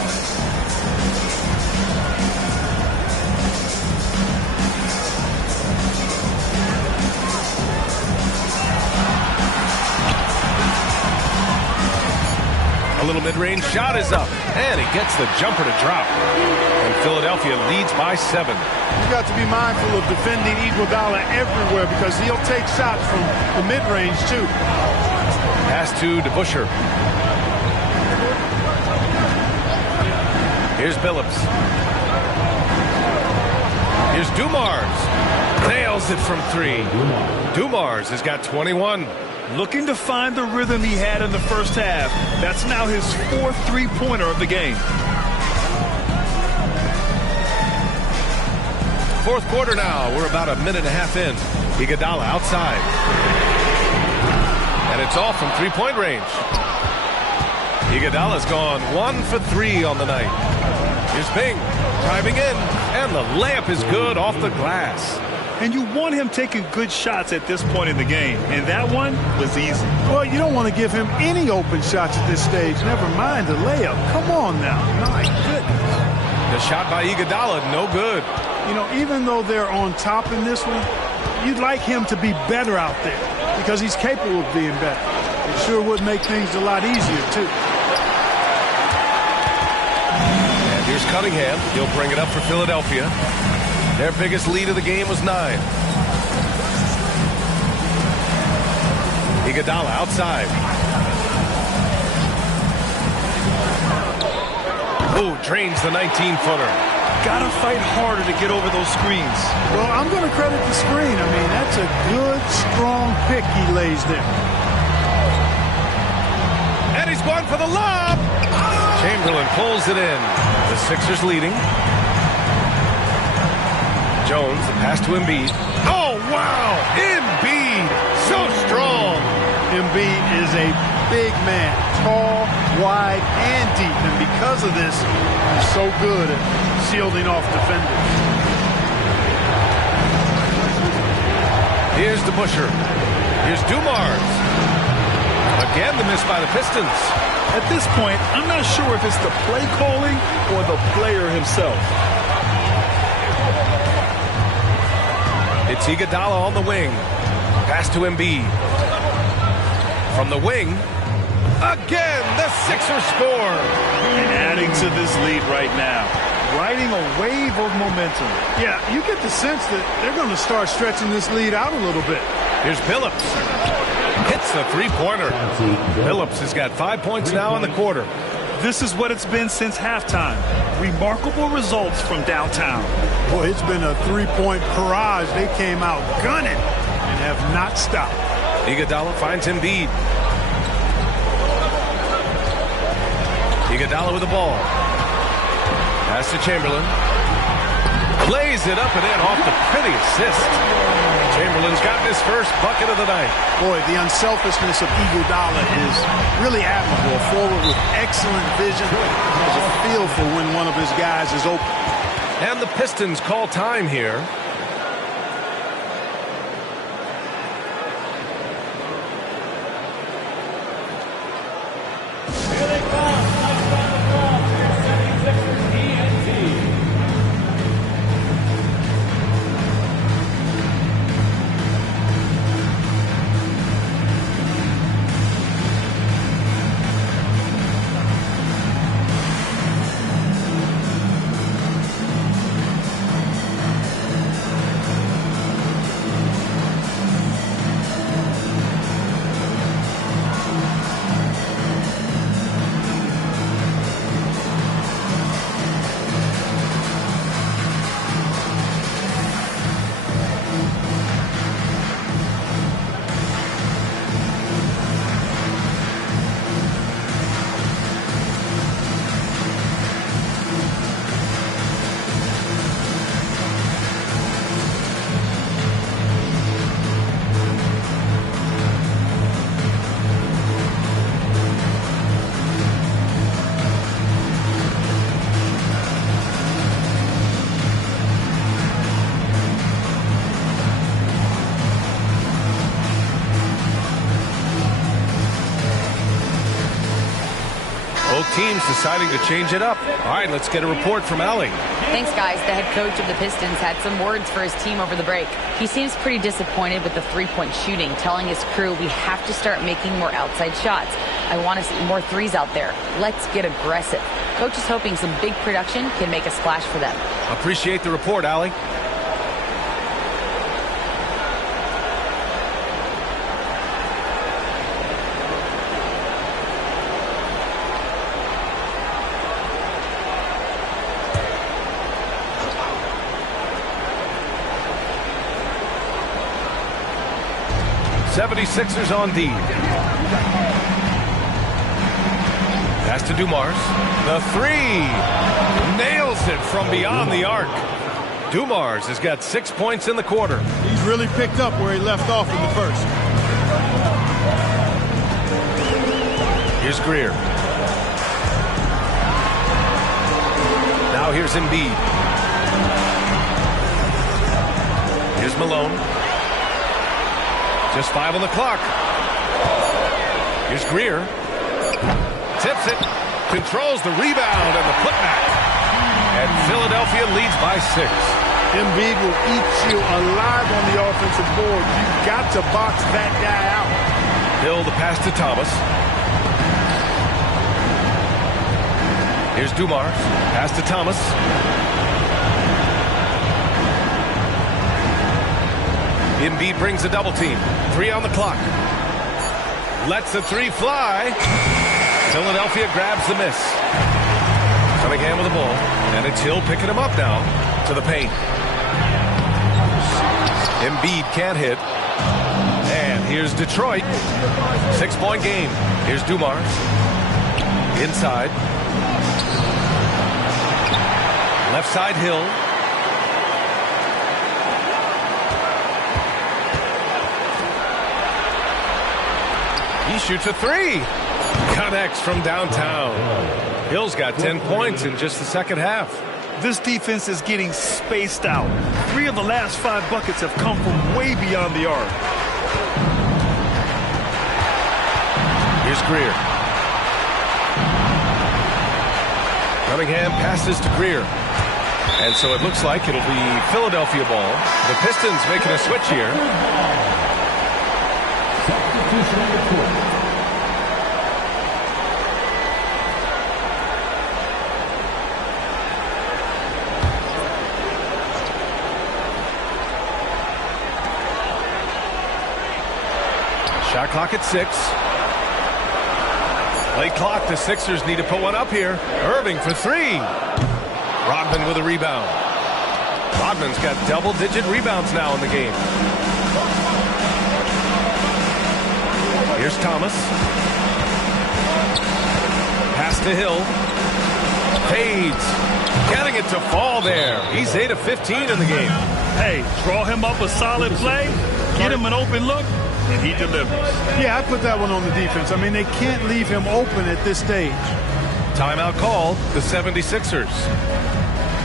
A little mid-range shot is up, and he gets the jumper to drop. And Philadelphia leads by 7. You've got to be mindful of defending Iguodala everywhere because he'll take shots from the mid-range too. Pass to DeBusschere. Here's Billups. Here's Dumars. Nails it from 3. Dumars has got 21. Looking to find the rhythm he had in the first half. That's now his 4th three-pointer of the game. Fourth quarter now. We're about a minute and a half in. Iguodala outside. And it's off from three-point range. Iguodala's gone 1 for 3 on the night. Here's Bing driving in, and the layup is good off the glass. And you want him taking good shots at this point in the game, and that one was easy. Well, you don't want to give him any open shots at this stage, never mind the layup. Come on now. My goodness. The shot by Iguodala, no good. You know, even though they're on top in this one, you'd like him to be better out there because he's capable of being better. It sure would make things a lot easier, too. And here's Cunningham. He'll bring it up for Philadelphia. Their biggest lead of the game was 9. Iguodala outside. Ooh, drains the 19-footer. Gotta fight harder to get over those screens. Well, I'm going to credit the screen. I mean, that's a good, strong pick he lays there. And he's going for the lob. Chamberlain pulls it in. The Sixers leading. Jones, the pass to Embiid. Oh, wow! Embiid, so strong. Embiid is a big man, tall, wide, and deep. And because of this, he's so good at shielding off defenders. Here's the Busher. Here's Dumars. Again, the miss by the Pistons. At this point, I'm not sure if it's the play calling or the player himself. It's Iguodala on the wing. Pass to Embiid. From the wing. Again, the Sixers score. And adding to this lead right now. Riding a wave of momentum. Yeah, you get the sense that they're going to start stretching this lead out a little bit. Here's Phillips. Hits the three-pointer. Phillips has got 5 points now in the quarter. This is what it's been since halftime. Remarkable results from downtown. Boy, it's been a three-point barrage. They came out gunning and have not stopped. Iguodala finds Embiid. Iguodala with the ball. Pass to Chamberlain. Lays it up and in off the pretty assist. Chamberlain's gotten his first bucket of the night. Boy, the unselfishness of Iguodala is really admirable. A forward with excellent vision. Has a feel for when one of his guys is open. And the Pistons call time here. Both teams deciding to change it up. All right, let's get a report from Allie. Thanks, guys. The head coach of the Pistons had some words for his team over the break. He seems pretty disappointed with the three-point shooting, telling his crew, we have to start making more outside shots. I want to see more threes out there. Let's get aggressive. Coach is hoping some big production can make a splash for them. Appreciate the report, Allie. '76ers on D. Pass to Dumars. The three. Nails it from beyond the arc. Dumars has got 6 points in the quarter. He's really picked up where he left off in the first. Here's Greer. Now here's Embiid. Here's Malone. Just 5 on the clock. Here's Greer. Tips it. Controls the rebound and the putback. And Philadelphia leads by 6. Embiid will eat you alive on the offensive board. You've got to box that guy out. Hill the pass to Thomas. Here's Dumars. Pass to Thomas. Embiid brings a double team. 3 on the clock. Lets the 3 fly. Philadelphia grabs the miss. Cunningham with the ball. And it's Hill picking him up now to the paint. Embiid can't hit. And here's Detroit. 6-point game. Here's Dumars. Inside. Left side Hill. He shoots a 3. Connects from downtown. Hill's got 10 points in just the second half. This defense is getting spaced out. 3 of the last 5 buckets have come from way beyond the arc. Here's Greer. Cunningham passes to Greer. And so it looks like it'll be Philadelphia ball. The Pistons making a switch here. Substitution number 4. Shot clock at 6. Late clock. The Sixers need to put one up here. Irving for 3. Rodman with a rebound. Rodman's got double-digit rebounds now in the game. Here's Thomas. Pass to Hill. Fades. Getting it to fall there. He's 8 of 15 in the game. Hey, draw him up a solid play, get him an open look, and he delivers. Yeah, I put that one on the defense. I mean, they can't leave him open at this stage. Timeout called, the 76ers.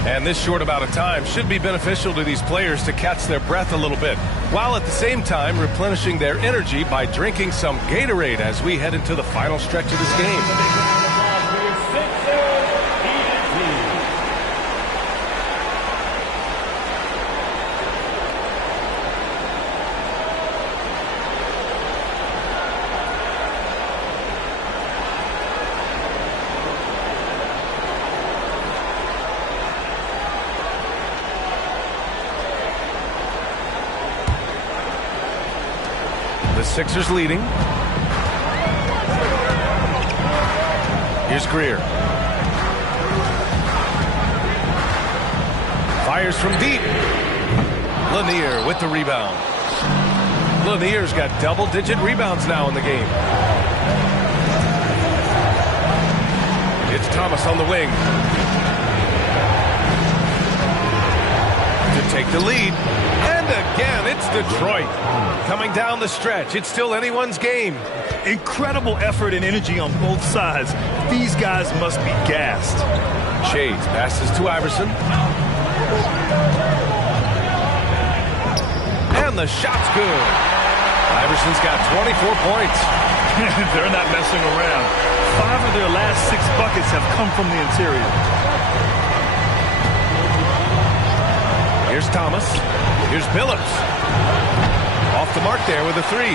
And this short amount of time should be beneficial to these players to catch their breath a little bit, while at the same time replenishing their energy by drinking some Gatorade as we head into the final stretch of this game. Sixers leading. Here's Greer. Fires from deep. Lanier with the rebound. Lanier's got double-digit rebounds now in the game. It's Thomas on the wing. To take the lead. And again, it's Detroit. Coming down the stretch, it's still anyone's game. Incredible effort and energy on both sides. These guys must be gassed. Shades passes to Iverson. And the shot's good. Iverson's got 24 points. They're not messing around. 5 of their last 6 buckets have come from the interior. Here's Thomas. Here's Billups. Off the mark there with a 3.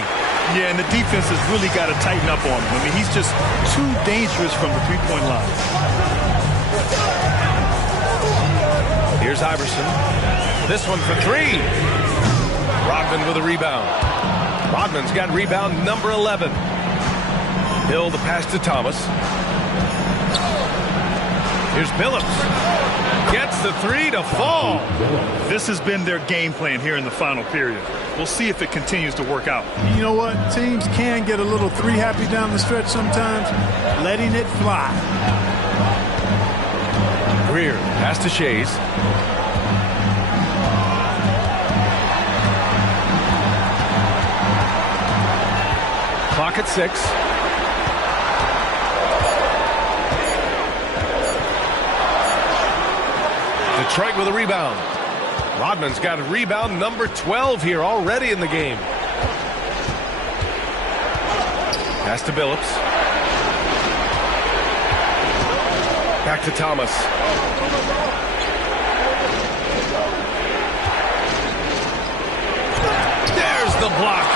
Yeah, and the defense has really got to tighten up on him. I mean, he's just too dangerous from the three-point line. Here's Iverson. This one for 3. Rodman with a rebound. Rodman's got rebound number 11. Hill the pass to Thomas. Here's Billups. Gets the 3 to fall. This has been their game plan here in the final period. We'll see if it continues to work out. You know what? Teams can get a little 3 happy down the stretch sometimes. Letting it fly. Greer pass to Shays. Clock at 6. Detroit with a rebound. Rodman's got a rebound number 12 here already in the game. Pass to Billups. Back to Thomas. There's the block.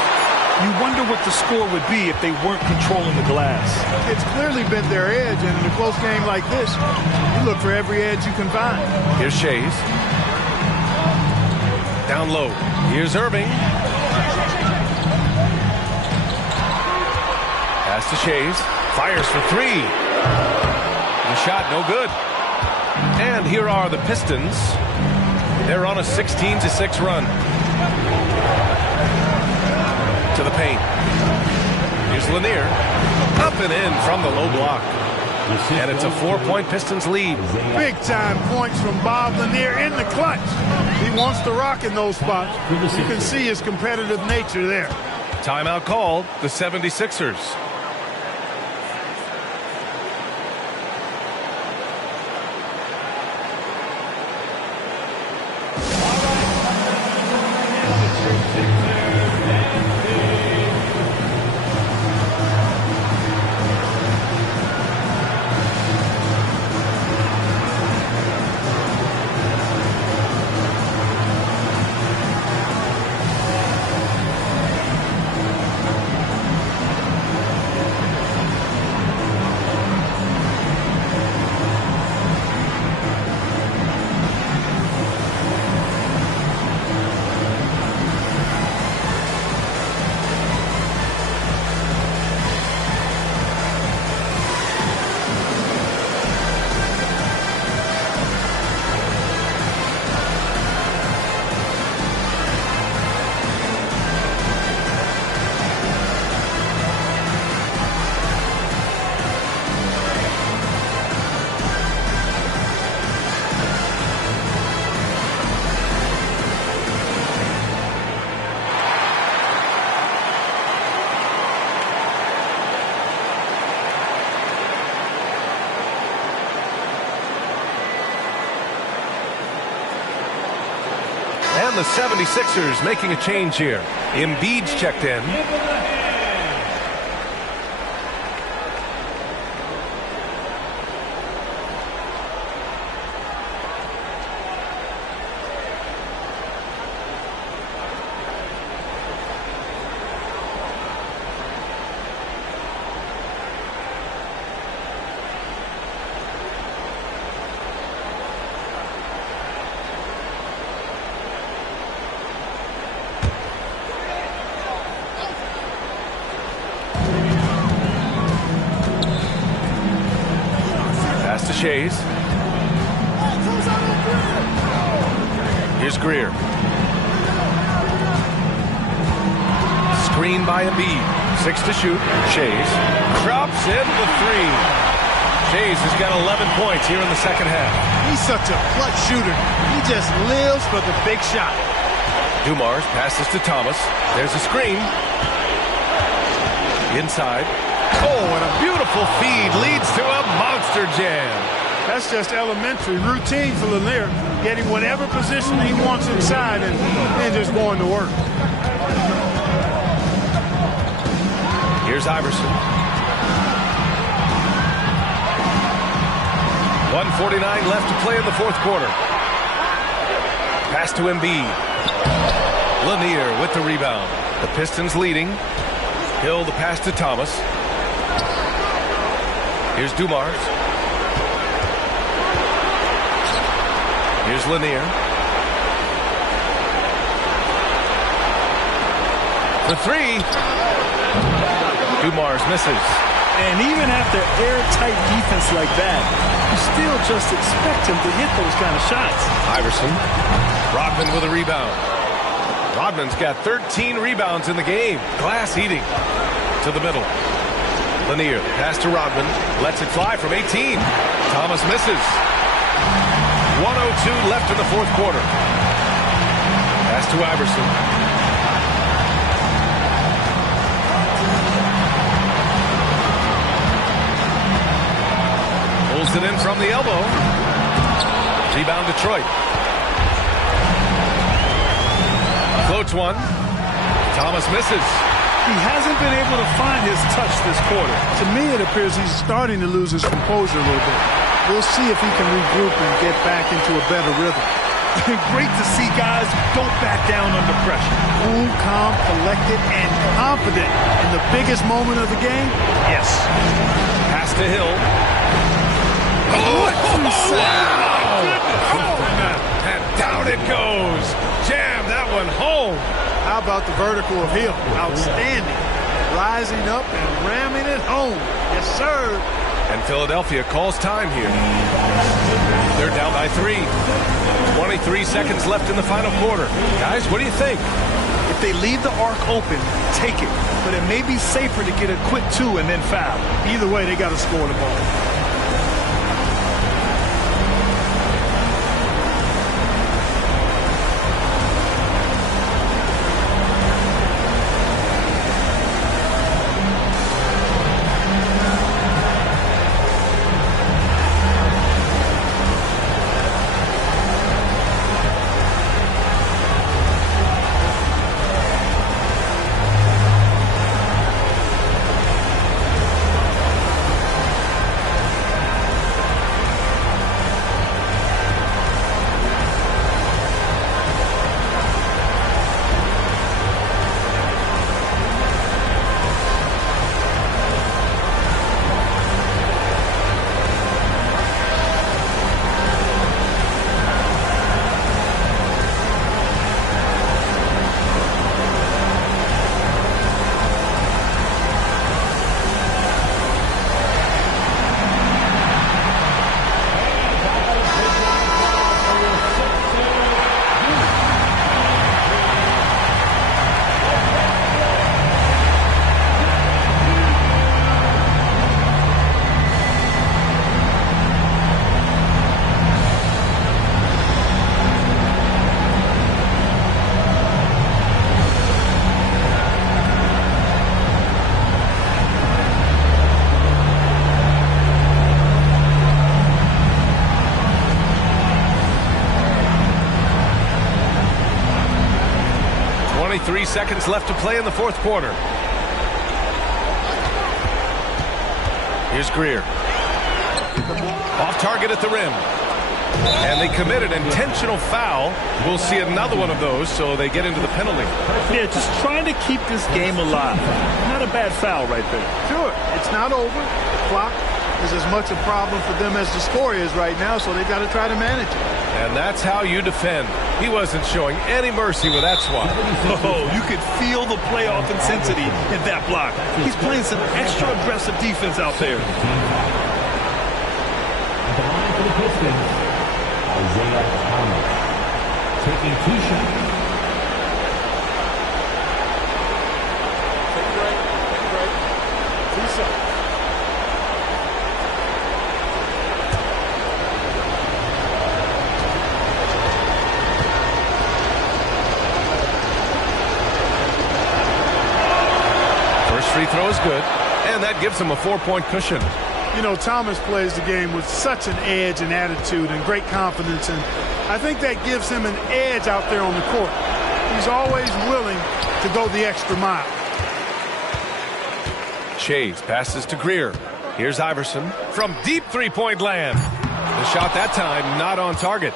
You wonder what the score would be if they weren't controlling the glass. It's clearly been their edge, and in a close game like this, you look for every edge you can find. Here's Shays. Down low. Here's Irving. Pass to Shays. Fires for three. The shot no good. And here are the Pistons. They're on a 16-6 run. To the paint. Here's Lanier. Up and in from the low block. And it's a 4-point Pistons lead. Big-time points from Bob Lanier in the clutch. He wants to rock in those spots. You can see his competitive nature there. Timeout called, the 76ers. And the 76ers making a change here. Embiid's checked in. Shays. Here's Greer. Screen by Embiid. 6 to shoot. Shays drops in the three. Shays has got 11 points here in the second half. He's such a clutch shooter. He just lives for the big shot. Dumars passes to Thomas. There's a screen. Inside. Oh, and a beautiful feed leads to a monster jam. That's just elementary routine for Lanier, getting whatever position he wants inside and just going to work. Here's Iverson. 1:49 left to play in the fourth quarter. Pass to Embiid. Lanier with the rebound. The Pistons leading. Hill the pass to Thomas. Here's Dumars. Here's Lanier. The three. Dumars misses. And even after airtight defense like that, you still just expect him to hit those kind of shots. Iverson. Rodman with a rebound. Rodman's got 13 rebounds in the game. Glass eating. To the middle. Lanier, pass to Rodman, lets it fly from 18. Thomas misses. 1:02 left in the fourth quarter. Pass to Iverson. Pulls it in from the elbow. Rebound Detroit. Floats one. Thomas misses. He hasn't been able to find his touch this quarter. To me, it appears he's starting to lose his composure a little bit. We'll see if he can regroup and get back into a better rhythm. Great to see guys who don't back down under pressure. Cool, calm, collected, and confident in the biggest moment of the game. Yes. Pass to Hill. And down it goes. Jam that one home. How about the vertical of Hill? Outstanding. rising up and ramming it home. Yes, sir. And Philadelphia calls time here. They're down by 3. 23 seconds left in the final quarter. Guys, what do you think? If they leave the arc open, take it. But it may be safer to get a quick 2 and then foul. Either way, they got to score the ball. Seconds left to play in the fourth quarter. Here's Greer. Off target at the rim. And they commit an intentional foul. We'll see another one of those, so they get into the penalty. Yeah, just trying to keep this game alive. Not a bad foul right there. Sure, it's not over. The clock is as much a problem for them as the score is right now, so they've got to try to manage it. And that's how you defend. He wasn't showing any mercy with that swat. Oh, you could feel the playoff intensity in that block. He's playing some extra aggressive defense out there. At the line for the Pistons, Isaiah Thomas taking 2 shots. Take a break. 2 seconds. Free throw is good, and that gives him a 4-point cushion. You know, Thomas plays the game with such an edge and attitude and great confidence, and I think that gives him an edge out there on the court. He's always willing to go the extra mile. Chase passes to Greer. Here's Iverson from deep three-point land. The shot that time not on target.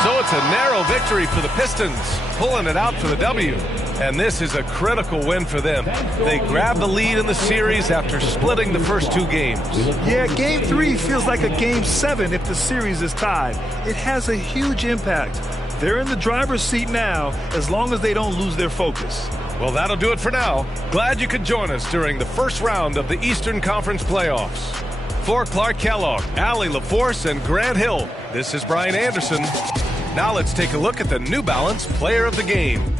So it's a narrow victory for the Pistons, pulling it out for the W. And this is a critical win for them. They grab the lead in the series after splitting the first 2 games. Yeah, Game 3 feels like a Game 7 if the series is tied. It has a huge impact. They're in the driver's seat now as long as they don't lose their focus. Well, that'll do it for now. Glad you could join us during the first round of the Eastern Conference playoffs. For Clark Kellogg, Allie LaForce, and Grant Hill, this is Brian Anderson. Now let's take a look at the New Balance Player of the Game.